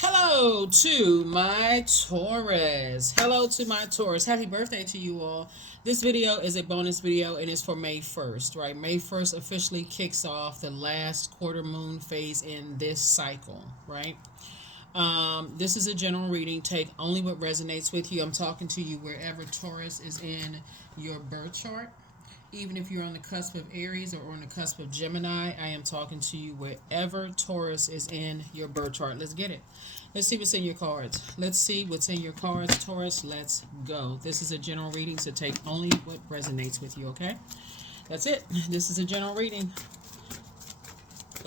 Hello to my Taurus. Hello to my Taurus. Happy birthday to you all. This video is a bonus video and it's for May 1st, right? May 1st officially kicks off the last quarter moon phase in this cycle, right? This is a general reading. Take only what resonates with you. I'm talking to you wherever Taurus is in your birth chart. Even if you're on the cusp of Aries or on the cusp of Gemini, I am talking to you wherever Taurus is in your birth chart. Let's get it. Let's see what's in your cards. Let's see what's in your cards, Taurus. Let's go. This is a general reading, so take only what resonates with you, okay? That's it. This is a general reading.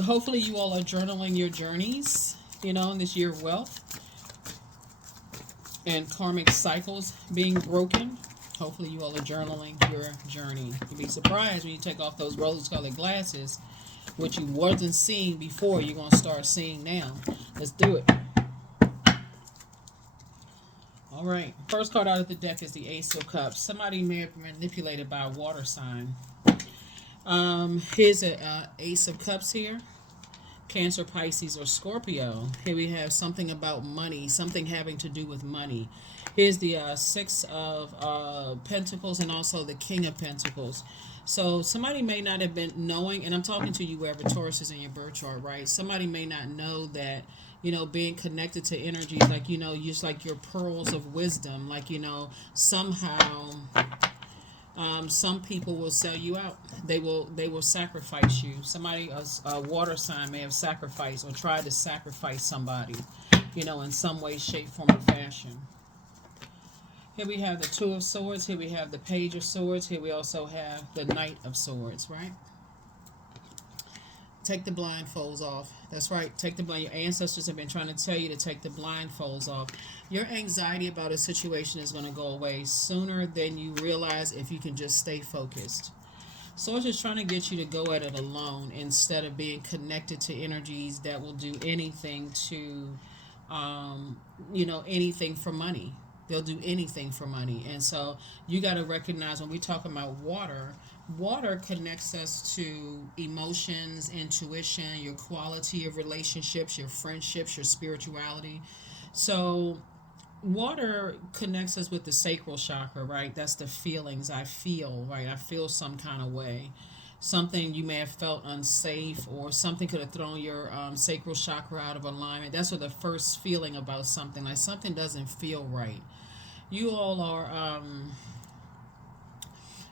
Hopefully you all are journaling your journeys, in this year of wealth and karmic cycles being broken. Hopefully you all are journaling your journey. You'll be surprised when you take off those rose-colored glasses. What you wasn't seeing before, you're going to start seeing now. Let's do it. All right. First card out of the deck is the Ace of Cups. Somebody may have been manipulated by a water sign. Here's a Ace of Cups here. Cancer, Pisces, or Scorpio. Here we have something about money, something having to do with money. Here's the Six of Pentacles and also the King of Pentacles. So somebody may not have been knowing, and I'm talking to you wherever Taurus is in your birth chart, right? Somebody may not know that, being connected to energies like, just like your pearls of wisdom, like, somehow some people will sell you out. They will sacrifice you. Somebody, a water sign, may have sacrificed or tried to sacrifice somebody, in some way, shape, form, or fashion. Here we have the Two of Swords. Here we have the Page of Swords. Here we also have the Knight of Swords, right? Take the blindfolds off. That's right. Take the blind. Your ancestors have been trying to tell you to take the blindfolds off. Your anxiety about a situation is going to go away sooner than you realize if you can just stay focused. So it's just trying to get you to go at it alone instead of being connected to energies that will do anything to, anything for money. They'll do anything for money. And so you got to recognize when we talk about water connects us to emotions, intuition, your quality of relationships, your friendships, your spirituality. So water connects us with the sacral chakra, right? That's the feelings. I feel, right? I feel some kind of way. Something you may have felt unsafe, or something could have thrown your sacral chakra out of alignment. That's what the first feeling about something, like something doesn't feel right. You all are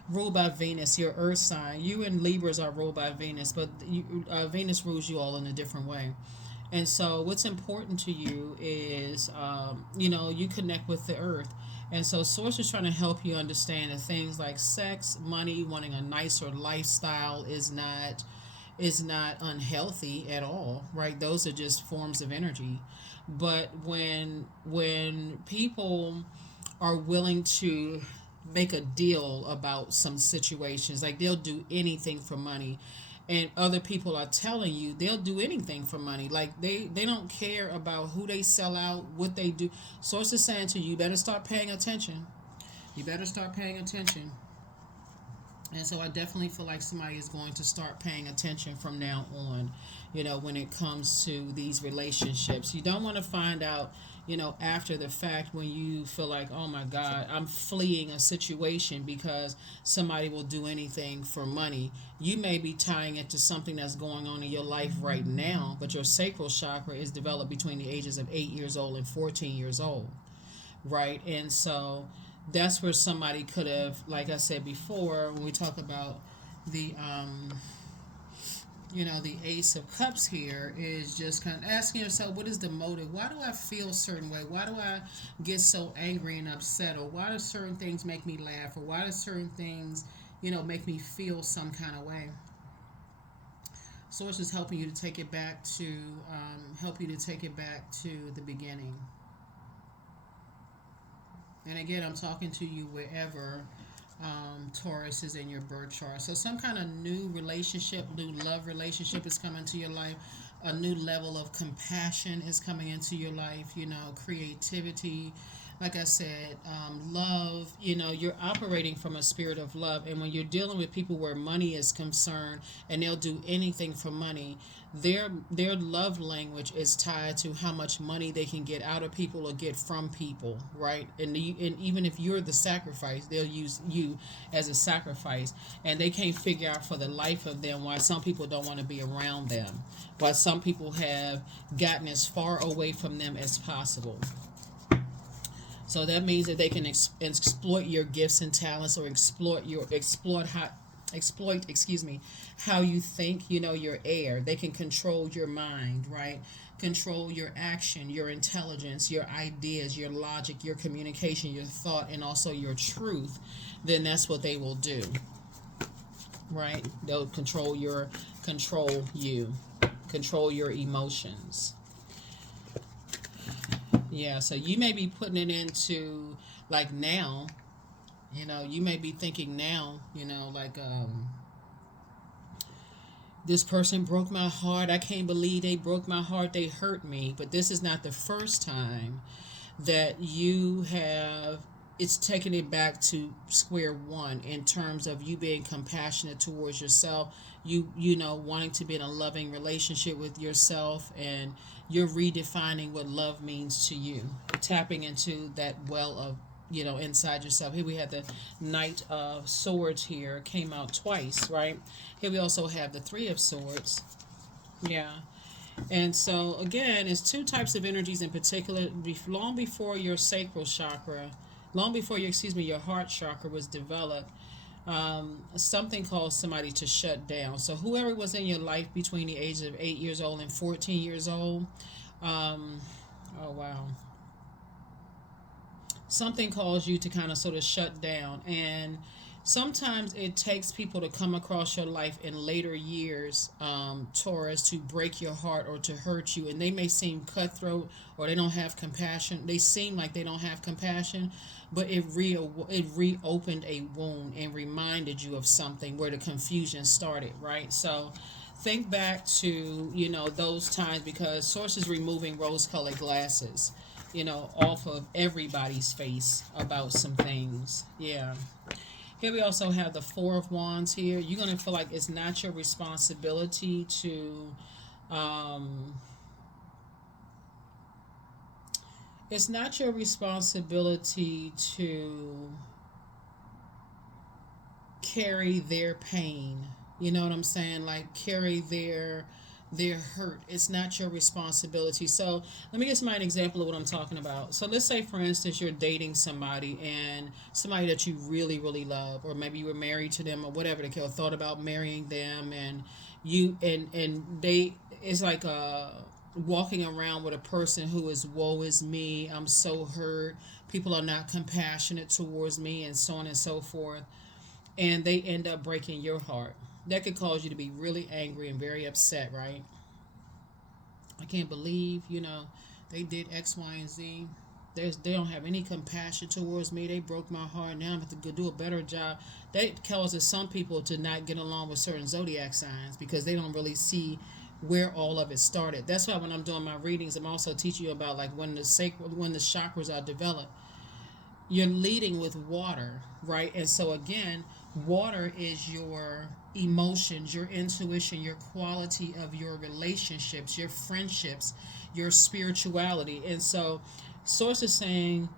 ruled by Venus, your earth sign. You and Libras are ruled by Venus, but Venus rules you all in a different way. And so what's important to you is, you connect with the earth. And so Source is trying to help you understand that things like sex, money, wanting a nicer lifestyle is not unhealthy at all, right? Those are just forms of energy. But when people are willing to make a deal about some situations, like they'll do anything for money, and other people are telling you they'll do anything for money, like they don't care about who they sell out, what they do. Source is saying to you, you better start paying attention. You better start paying attention. And so I definitely feel like somebody is going to start paying attention from now on, when it comes to these relationships. You don't want to find out, after the fact, when you feel like, oh my God, I'm fleeing a situation because somebody will do anything for money. You may be tying it to something that's going on in your life right now, but your sacral chakra is developed between the ages of 8 years old and 14 years old, right? And so that's where somebody could have, like I said before, when we talk about the the Ace of Cups here, is just kind of asking yourself, what is the motive? Why do I feel a certain way? Why do I get so angry and upset? Or why do certain things make me laugh? Or why do certain things make me feel some kind of way? Source is helping you to take it back to the beginning. And again, I'm talking to you wherever Taurus is in your birth chart. So some kind of new relationship, new love relationship is coming to your life. A new level of compassion is coming into your life. Creativity, like I said, love, you're operating from a spirit of love. And when you're dealing with people where money is concerned and they'll do anything for money, their love language is tied to how much money they can get out of people or get from people, right? And even if you're the sacrifice, they'll use you as a sacrifice. And they can't figure out for the life of them why some people don't want to be around them, why some people have gotten as far away from them as possible. So that means that they can exploit your gifts and talents, or exploit, excuse me, how you think, your air. They can control your mind, right? Control your action, your intelligence, your ideas, your logic, your communication, your thought, and also your truth. Then that's what they will do, right? They'll control you, control your emotions. Yeah, so you may be putting it into, like, now, you may be thinking now, like, this person broke my heart. I can't believe they broke my heart. They hurt me. But this is not the first time that you have, it's taken it back to square one in terms of you being compassionate towards yourself, wanting to be in a loving relationship with yourself, and you're redefining what love means to you, tapping into that well of, inside yourself. Here we have the Knight of Swords here, came out twice, right? Here we also have the Three of Swords. Yeah. And so again, it's two types of energies in particular. Long before your sacral chakra, long before your heart chakra was developed, something caused somebody to shut down. So whoever was in your life between the ages of 8 years old and 14 years old, oh wow, something caused you to kind of sort of shut down. And sometimes it takes people to come across your life in later years, Taurus, to break your heart or to hurt you. And they may seem cutthroat, or they don't have compassion. They seem like they don't have compassion, but it reopened a wound and reminded you of something where the confusion started, right? So think back to, those times, because Source is removing rose-colored glasses, off of everybody's face about some things. Yeah. Here we also have the Four of Wands here. You're going to feel like it's not your responsibility to, it's not your responsibility to carry their pain. You know what I'm saying? Like, carry their hurt. It's not your responsibility. So let me give somebody an example of what I'm talking about. So let's say, for instance, you're dating somebody, and somebody that you really, really love, or maybe you were married to them, or whatever the case, thought about marrying them, and they, it's like walking around with a person who is, woe is me, I'm so hurt, people are not compassionate towards me, and so on and so forth, and they end up breaking your heart. That could cause you to be really angry and very upset, right? I can't believe, they did X, Y, and Z. They don't have any compassion towards me. They broke my heart. Now I'm going to do a better job. That causes some people to not get along with certain zodiac signs, because they don't really see where all of it started. That's why when I'm doing my readings, I'm also teaching you about, like, when the chakras are developed, you're leading with water, right? And so again, water is your emotions, your intuition, your quality of your relationships, your friendships, your spirituality. And so Source is saying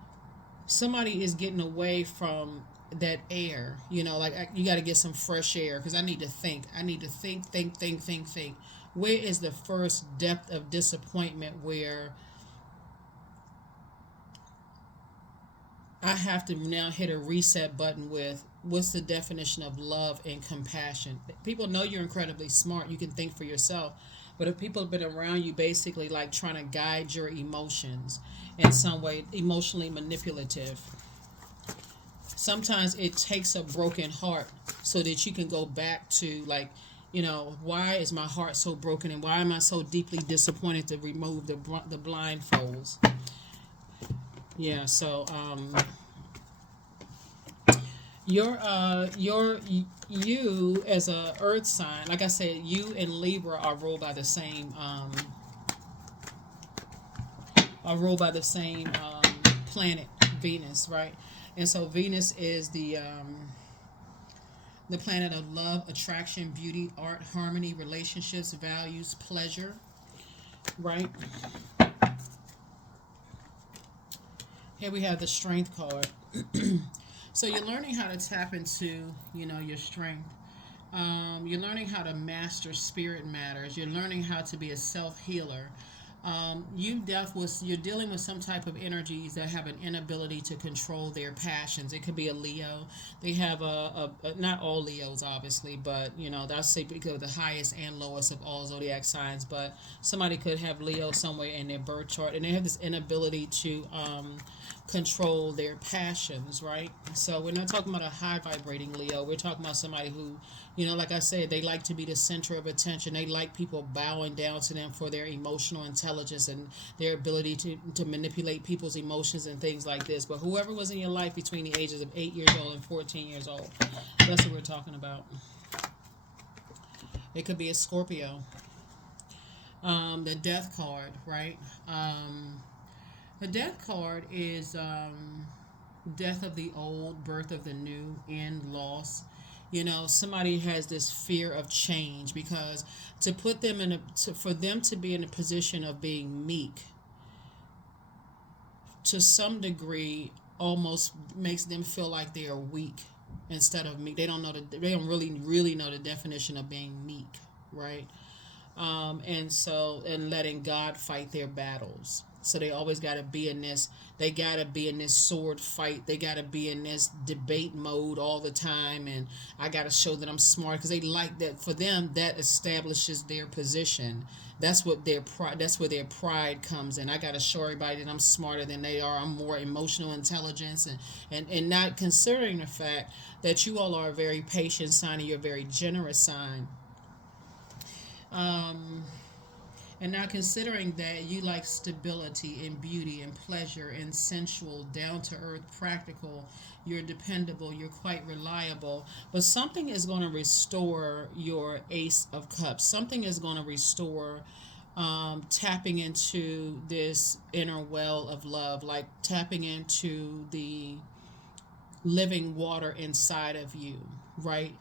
somebody is getting away from that air, like, you got to get some fresh air, because I need to think. Think. Where is the first depth of disappointment where I have to now hit a reset button with, what's the definition of love and compassion? People know you're incredibly smart. You can think for yourself. But if people have been around you basically like trying to guide your emotions in some way, emotionally manipulative, sometimes it takes a broken heart so that you can go back to, like, why is my heart so broken, and why am I so deeply disappointed, to remove the blindfolds. Yeah, so your you as a earth sign, like I said, you and Libra are ruled by the same planet, Venus, right? And so Venus is the planet of love, attraction, beauty, art, harmony, relationships, values, pleasure, right? Here we have the Strength card. So you're learning how to tap into, your strength. You're learning how to master spirit matters. You're learning how to be a self healer. You're dealing with some type of energies that have an inability to control their passions. It could be a Leo. They have not all Leos obviously, but that's say because the highest and lowest of all zodiac signs. But somebody could have Leo somewhere in their birth chart, and they have this inability to control their passions, right? So we're not talking about a high vibrating Leo. We're talking about somebody who, like I said, they like to be the center of attention. They like people bowing down to them for their emotional intelligence and their ability to manipulate people's emotions and things like this. But whoever was in your life between the ages of 8 years old and 14 years old, that's what we're talking about. It could be a Scorpio. The Death card, right? The Death card is death of the old, birth of the new, end, loss. Somebody has this fear of change because to put them for them to be in a position of being meek, to some degree, almost makes them feel like they are weak instead of meek. They don't really know the definition of being meek, right? And letting God fight their battles. So they always got to be in this. They got to be in this sword fight. They got to be in this debate mode all the time. And I got to show that I'm smart because they like that. For them, that establishes their position. That's what their pride. That's where their pride comes in. I got to show everybody that I'm smarter than they are. I'm more emotional intelligence, and not considering the fact that you all are a very patient sign and you're a very generous sign. Um, and now considering that you like stability and beauty and pleasure and sensual, down to earth, practical, you're dependable, you're quite reliable. But something is going to restore your Ace of Cups. Something is going to restore tapping into this inner well of love, like tapping into the living water inside of you, right?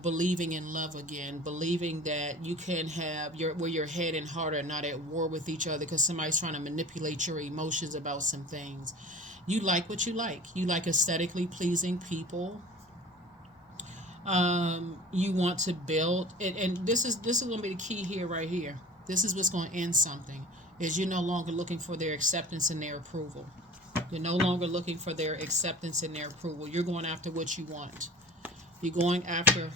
Believing in love again, believing that you can have where your head and heart are not at war with each other because somebody's trying to manipulate your emotions about some things. You like what you like. You like aesthetically pleasing people. You want to build, and this is going to be the key here, right here. This is what's going to end something. Is you're no longer looking for their acceptance and their approval. You're no longer looking for their acceptance and their approval. You're going after what you want. You're going after,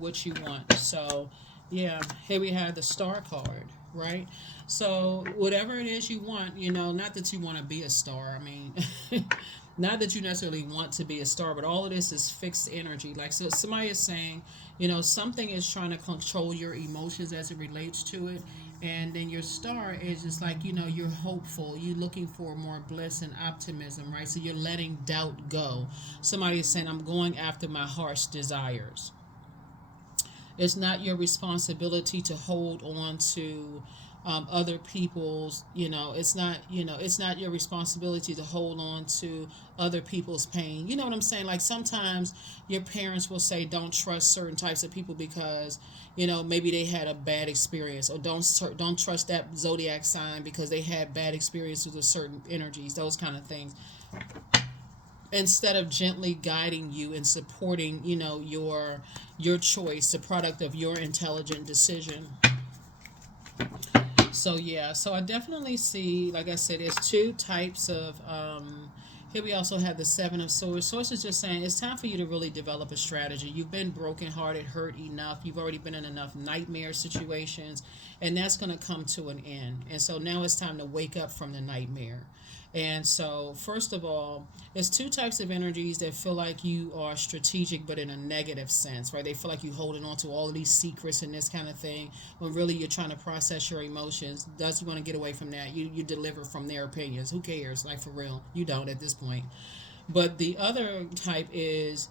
what you want. So, yeah, here we have the Star card, right? So, whatever it is you want, not that you want to be a star. I mean, not that you necessarily want to be a star, but all of this is fixed energy. Like, so somebody is saying, something is trying to control your emotions as it relates to it. And then your star is just like, you're hopeful. You're looking for more bliss and optimism, right? So you're letting doubt go. Somebody is saying, I'm going after my heart's desires. It's not your responsibility to hold on to other people's, it's not your responsibility to hold on to other people's pain. You know what I'm saying? Like sometimes your parents will say, don't trust certain types of people because, maybe they had a bad experience, or don't trust that zodiac sign because they had bad experiences with certain energies, those kind of things. Instead of gently guiding you and supporting, your choice, the product of your intelligent decision. So yeah, so I definitely see, like I said, there's two types of. Here we also have the Seven of Swords. Swords is just saying it's time for you to really develop a strategy. You've been brokenhearted, hurt enough. You've already been in enough nightmare situations, and that's going to come to an end. And so now it's time to wake up from the nightmare. And so, first of all, there's two types of energies that feel like you are strategic, but in a negative sense, right? They feel like you're holding on to all of these secrets and this kind of thing, when really you're trying to process your emotions. Does you want to get away from that? You deliver from their opinions. Who cares? Like, for real, you don't at this point. But the other type is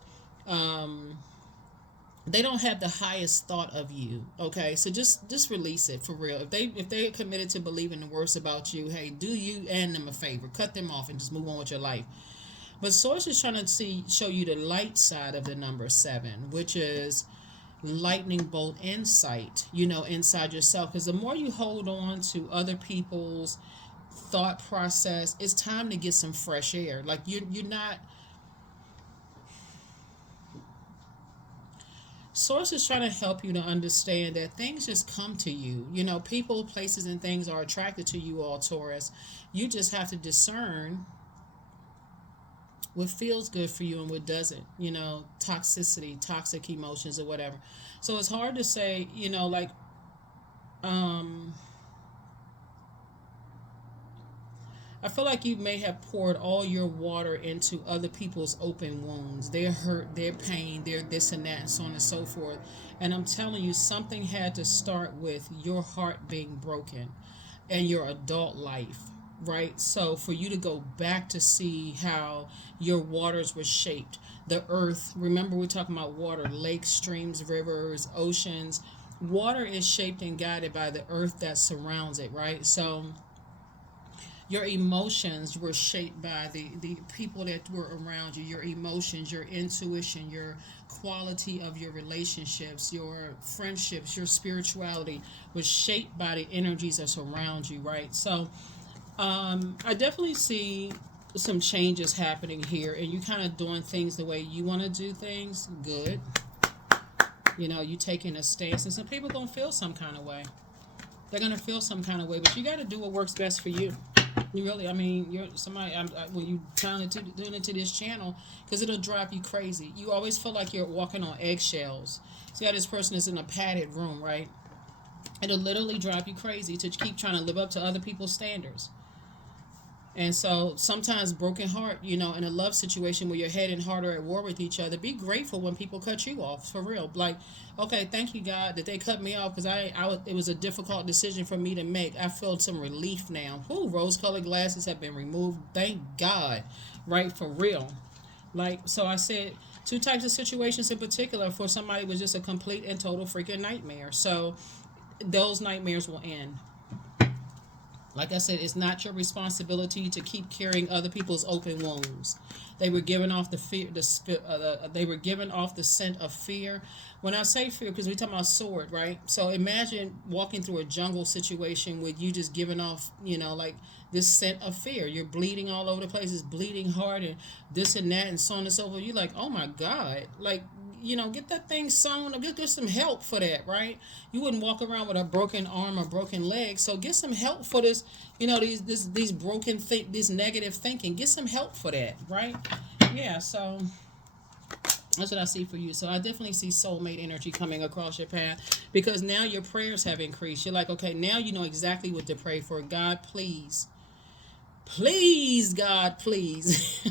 they don't have the highest thought of you. Okay, so just release it for real. If they are committed to believing the worst about you, hey, do you and them a favor, cut them off and just move on with your life. But source is trying to show you the light side of the number 7, which is lightning bolt insight, inside yourself. Because the more you hold on to other people's thought process, it's time to get some fresh air. Like you're not. Source is trying to help you to understand that things just come to you. People, places, and things are attracted to you, all Taurus. You just have to discern what feels good for you and what doesn't. Toxicity, toxic emotions, or whatever. So it's hard to say. Um, I feel like you may have poured all your water into other people's open wounds, their hurt, their pain, their this and that, and so on and so forth. And I'm telling you, something had to start with your heart being broken and your adult life, right? So for you to go back to see how your waters were shaped, the earth, remember we're talking about water, lakes, streams, rivers, oceans. Water is shaped and guided by the earth that surrounds it, right? So your emotions were shaped by the people that were around you. Your emotions, your intuition, your quality of your relationships, your friendships, your spirituality was shaped by the energies that surround you, right? So I definitely see some changes happening here, and you kind of doing things the way you want to do things. Good. You taking a stance, and some people going to feel some kind of way. They're going to feel some kind of way, but you got to do what works best for you. You really, you're somebody. When you tune into this channel, because it'll drive you crazy. You always feel like you're walking on eggshells. See how this person is in a padded room, right? It'll literally drive you crazy to keep trying to live up to other people's standards. And so sometimes broken heart, in a love situation where your head and heart are at war with each other, be grateful when people cut you off, for real. Like, okay, thank you, God, that they cut me off, because it was a difficult decision for me to make. I feel some relief now. Ooh, rose-colored glasses have been removed. Thank God, right, for real. Like, so I said, two types of situations in particular for somebody was just a complete and total freaking nightmare. So those nightmares will end. Like I said, it's not your responsibility to keep carrying other people's open wounds. They were given off the fear. They were given off the scent of fear. When I say fear, because we're talking about sword, right? So imagine walking through a jungle situation with you just giving off, like this scent of fear. You're bleeding all over the place. It's bleeding hard and this and that and so on and so forth. You're like, oh my God, like. Get that thing sewn, or get some help for that, right? You wouldn't walk around with a broken arm or broken leg, so get some help for this. These broken this negative thinking. Get some help for that, right? Yeah. So that's what I see for you. So I definitely see soulmate energy coming across your path, because now your prayers have increased. You're like, okay, now you know exactly what to pray for. God, please. Please, God, please.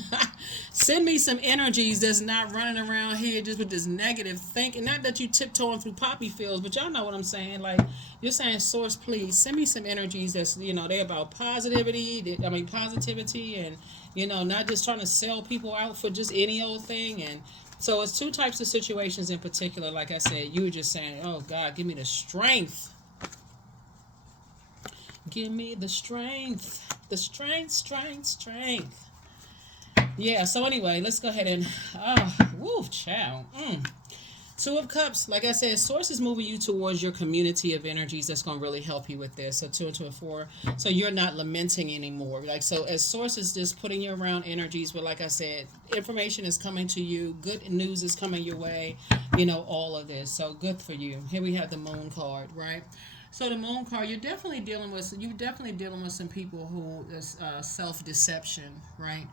Send me some energies that's not running around here just with this negative thinking. Not that you tiptoeing through poppy fields, but y'all know what I'm saying. Like, you're saying, source, please send me some energies that's, they're about positivity. Positivity, and, not just trying to sell people out for just any old thing. And so it's two types of situations in particular. Like I said, you were just saying, oh, God, give me the strength. Give me the strength. The strength. Yeah, so anyway, let's go ahead and, child. Two of Cups, like I said, Source is moving you towards your community of energies that's going to really help you with this. So 2 and 2 and 4. So you're not lamenting anymore. Like, so as Source is just putting you around energies, but like I said, information is coming to you. Good news is coming your way. All of this. So good for you. Here we have the Moon card, right? So the Moon card, you're definitely dealing with some people who is self-deception, right?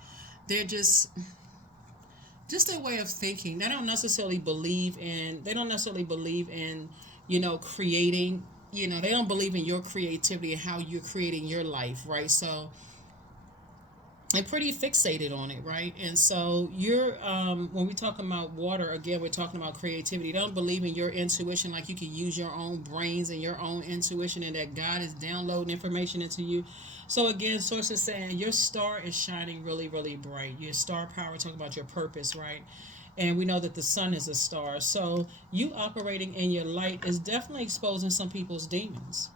They're just their way of thinking. They don't necessarily believe in creating. They don't believe in your creativity and how you're creating your life, right? So they're pretty fixated on it, right? And so you're when we talk about water, again, we're talking about creativity. They don't believe in your intuition, like you can use your own brains and your own intuition, and that God is downloading information into you. So again, Source is saying your star is shining really, really bright. Your star power, talking about your purpose, right? and we know that the sun is a star. So you operating in your light is definitely exposing some people's demons,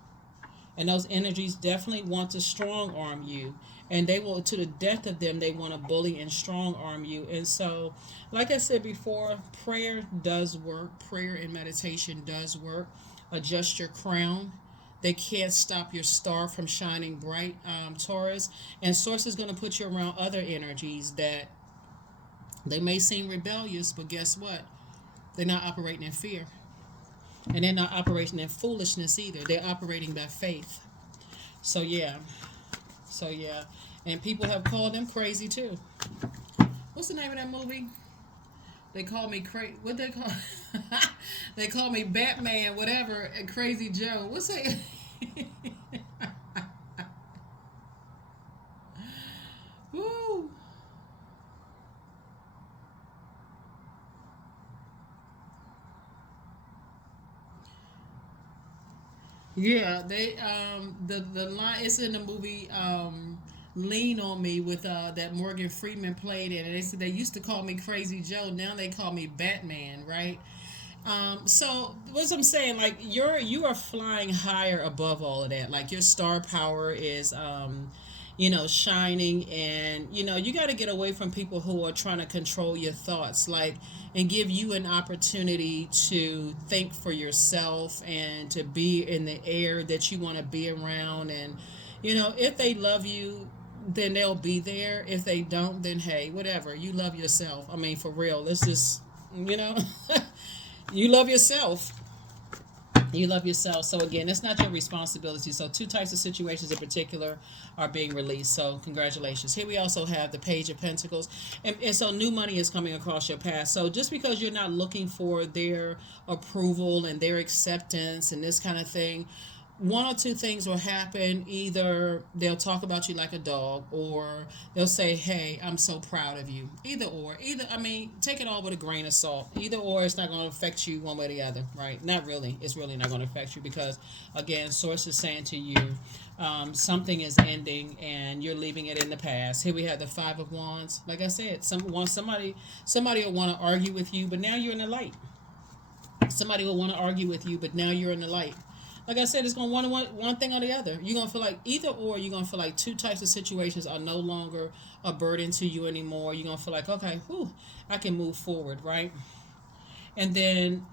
and those energies definitely want to strong arm you, and they will, to the death of them, they want to bully and strong arm you. And so, like I said before, prayer does work. Prayer and meditation does work. Adjust your crown. They can't stop your star from shining bright, Taurus. And source is going to put you around other energies that they may seem rebellious, but guess what, they're not operating in fear, and they're not operating in foolishness either. They're operating by faith. So yeah. So yeah. And people have called them crazy too. What's the name of that movie? They call me crazy. What they call? They call me Batman, whatever, and Crazy Joe. What's that? Woo. Yeah, they the line is in the movie Lean on Me with that Morgan Freeman played in, and they said they used to call me Crazy Joe, now they call me Batman, right? So what I'm saying, like you are flying higher above all of that. Like your star power is shining, and you got to get away from people who are trying to control your thoughts, like, and give you an opportunity to think for yourself and to be in the air that you want to be around. And if they love you, then they'll be there. If they don't, then hey, whatever, you love yourself. I mean, for real, let's just you know you love yourself. You love yourself. So again, it's not your responsibility. So two types of situations in particular are being released. So congratulations. Here we also have the Page of Pentacles. And so new money is coming across your path. So just because you're not looking for their approval and their acceptance and this kind of thing, one or two things will happen. Either they'll talk about you like a dog, or they'll say, hey, I'm so proud of you. Either, I mean, take it all with a grain of salt. Either or, it's not going to affect you one way or the other, right? Not really. It's really not going to affect you because, again, source is saying to you, something is ending and you're leaving it in the past. Here we have the Five of Wands. Like I said, somebody will want to argue with you, but now you're in the light. Somebody will want to argue with you, but now you're in the light. Like I said, it's going to one thing or the other. You're going to feel like either or. You're going to feel like two types of situations are no longer a burden to you anymore. You're going to feel like, okay, whew, I can move forward, right? And then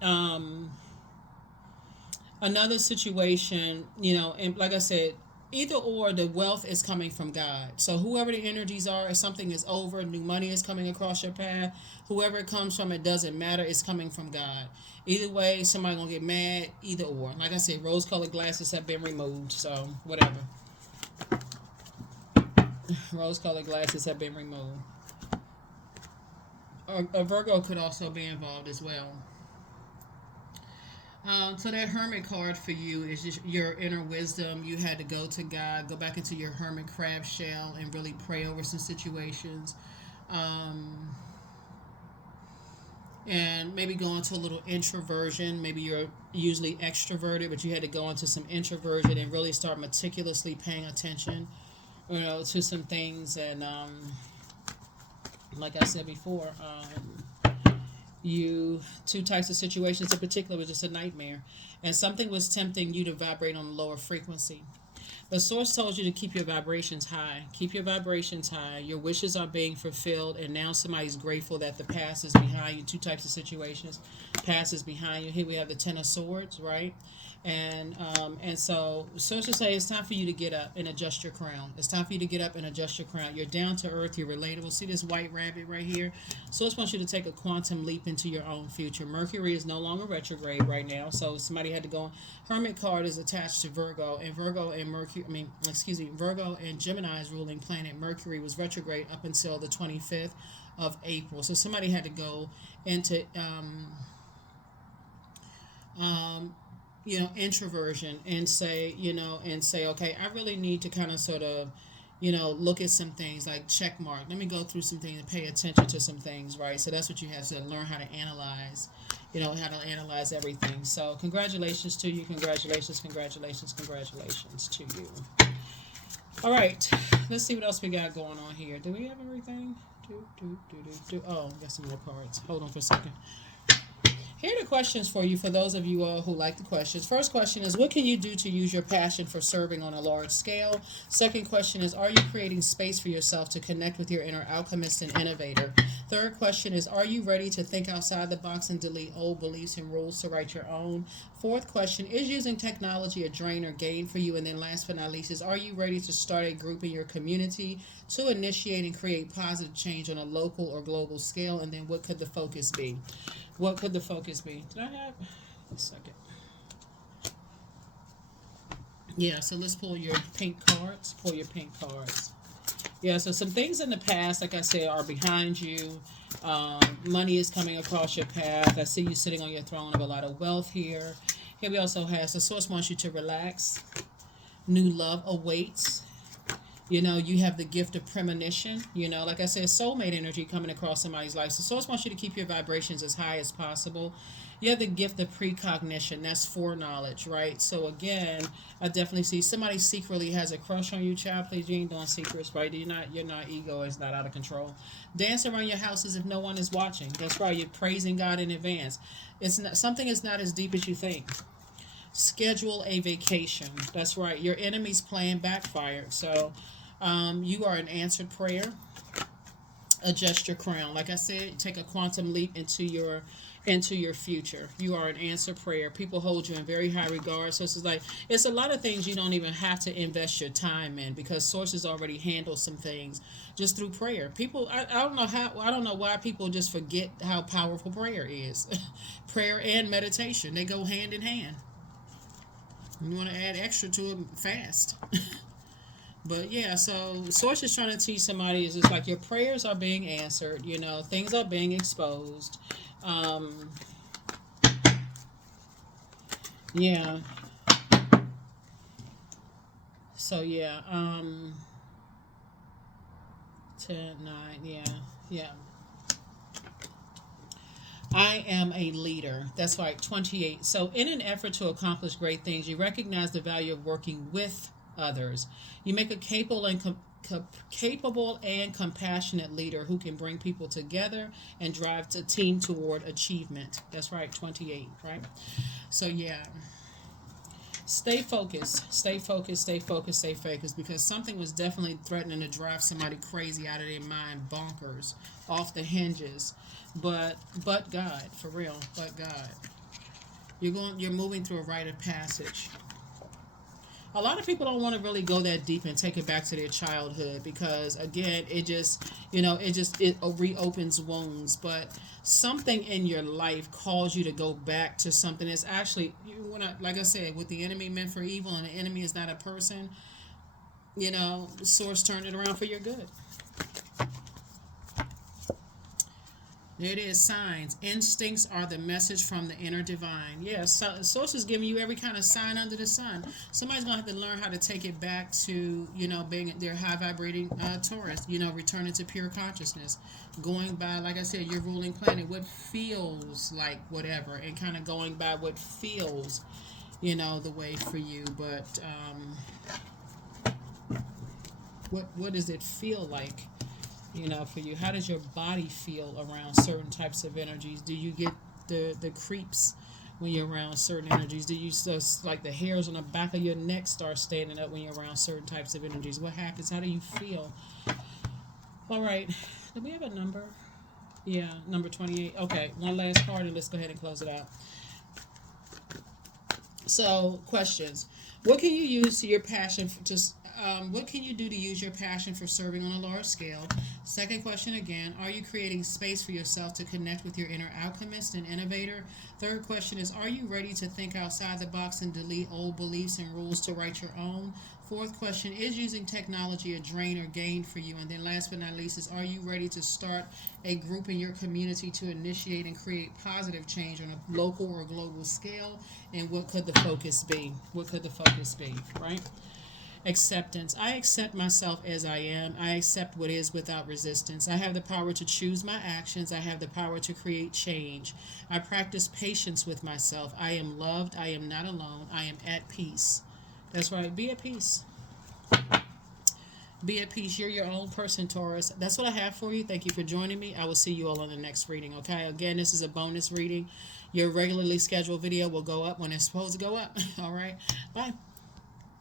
another situation, and like I said, either or, the wealth is coming from God. So whoever the energies are, if something is over, new money is coming across your path. Whoever it comes from, it doesn't matter. It's coming from God. Either way, somebody gonna get mad. Either or. Like I said, rose-colored glasses have been removed. So whatever. Rose-colored glasses have been removed. A Virgo could also be involved as well. So that Hermit card for you is just your inner wisdom. You had to go to God, go back into your hermit crab shell, and really pray over some situations. And maybe go into a little introversion. Maybe you're usually extroverted, but you had to go into some introversion and really start meticulously paying attention, to some things. And like I said before, two types of situations in particular was just a nightmare, and something was tempting you to vibrate on a lower frequency. The source told you to keep your vibrations high. Keep your vibrations high. Your wishes are being fulfilled, and now somebody's grateful that the past is behind you. Two types of situations. Past is behind you. Here we have the Ten of Swords, right? And so sources say it's time for you to get up and adjust your crown. It's time for you to get up and adjust your crown. You're down to earth. You're relatable. See this white rabbit right here? Source wants you to take a quantum leap into your own future. Mercury is no longer retrograde right now, so somebody had to go. Hermit card is attached to Virgo, and Virgo and Gemini's ruling planet Mercury was retrograde up until the 25th of April. So somebody had to go into introversion and say, okay, I really need to kind of sort of, look at some things, like check mark. Let me go through some things and pay attention to some things, right? So that's what you have to learn, how to analyze, how to analyze everything. So congratulations to you. Congratulations to you. All right, let's see what else we got going on here. Do we have everything? Oh, got some more cards. Hold on for a second. Here are the questions for you, for those of you who like the questions. First question is, what can you do to use your passion for serving on a large scale? Second question is, are you creating space for yourself to connect with your inner alchemist and innovator? Third question is, are you ready to think outside the box and delete old beliefs and rules to write your own? Fourth question, is using technology a drain or gain for you? And then last but not least is, are you ready to start a group in your community to initiate and create positive change on a local or global scale? And then what could the focus be? What could the focus be? Did I have a second? Yeah, so let's pull your pink cards. Pull your pink cards. Yeah, so some things in the past, like I said, are behind you. Money is coming across your path. I see you sitting on your throne of a lot of wealth here. Here we also have, the source wants you to relax. New love awaits. You know, you have the gift of premonition. You know, like I said, soulmate energy coming across somebody's life. So source wants you to keep your vibrations as high as possible. You have the gift of precognition. That's foreknowledge, right? So again, I definitely see somebody secretly has a crush on you, child. Please, you ain't doing secrets, right? Your ego is not out of control. Dance around your house as if no one is watching. That's right. You're praising God in advance. It's not, something is not as deep as you think. Schedule a vacation. That's right. Your enemy's plan backfired. So you are an answered prayer. Adjust your crown. Like I said, take a quantum leap into your future. You are an answered prayer. People hold you in very high regard. So it's like, it's a lot of things you don't even have to invest your time in, because sources already handle some things just through prayer. People, I don't know how, I don't know why people just forget how powerful prayer is. Prayer and meditation, they go hand in hand. You want to add extra to it fast. But yeah, so Source is trying to teach somebody is just like your prayers are being answered, you know, things are being exposed. Um, yeah. So yeah, 10, 9, yeah, yeah. I am a leader. That's right, 28. So, in an effort to accomplish great things, you recognize the value of working with others. You make a capable and compassionate leader who can bring people together and drive a team toward achievement. That's right, 28, right? So, yeah. Stay focused, stay focused, stay focused, stay focused, because something was definitely threatening to drive somebody crazy out of their mind, bonkers, off the hinges. But God, for real, but God. You're moving through a rite of passage. A lot of people don't want to really go that deep and take it back to their childhood, because again, it reopens wounds. But something in your life calls you to go back to something that's actually, like I said, what the enemy meant for evil, and the enemy is not a person. Source turned it around for your good. There it is, signs. Instincts are the message from the inner divine. Yes, Source is giving you every kind of sign under the sun. Somebody's going to have to learn how to take it back to, being their high vibrating Taurus, returning to pure consciousness. Going by, like I said, your ruling planet, what feels like whatever, and kind of going by what feels, the way for you. But what does it feel like? For you, how does your body feel around certain types of energies? Do you get the creeps when you're around certain energies? Do you just, like, the hairs on the back of your neck start standing up when you're around certain types of energies? What happens? How do you feel? All right, do we have a number? Yeah, number 28. Okay, one last card and let's go ahead and close it out. So, questions. What can you use to your passion for just what can you do to use your passion for serving on a large scale? Second question again, are you creating space for yourself to connect with your inner alchemist and innovator? Third question is, are you ready to think outside the box and delete old beliefs and rules to write your own? Fourth question, is using technology a drain or gain for you? And then last but not least is, are you ready to start a group in your community to initiate and create positive change on a local or global scale? And what could the focus be? What could the focus be, right? Acceptance. I accept myself as I am. I accept what is without resistance. I have the power to choose my actions. I have the power to create change. I practice patience with myself. I am loved. I am not alone. I am at peace. That's right. Be at peace. Be at peace. You're your own person, Taurus. That's what I have for you. Thank you for joining me. I will see you all on the next reading, okay? Again, this is a bonus reading. Your regularly scheduled video will go up when it's supposed to go up. All right? Bye.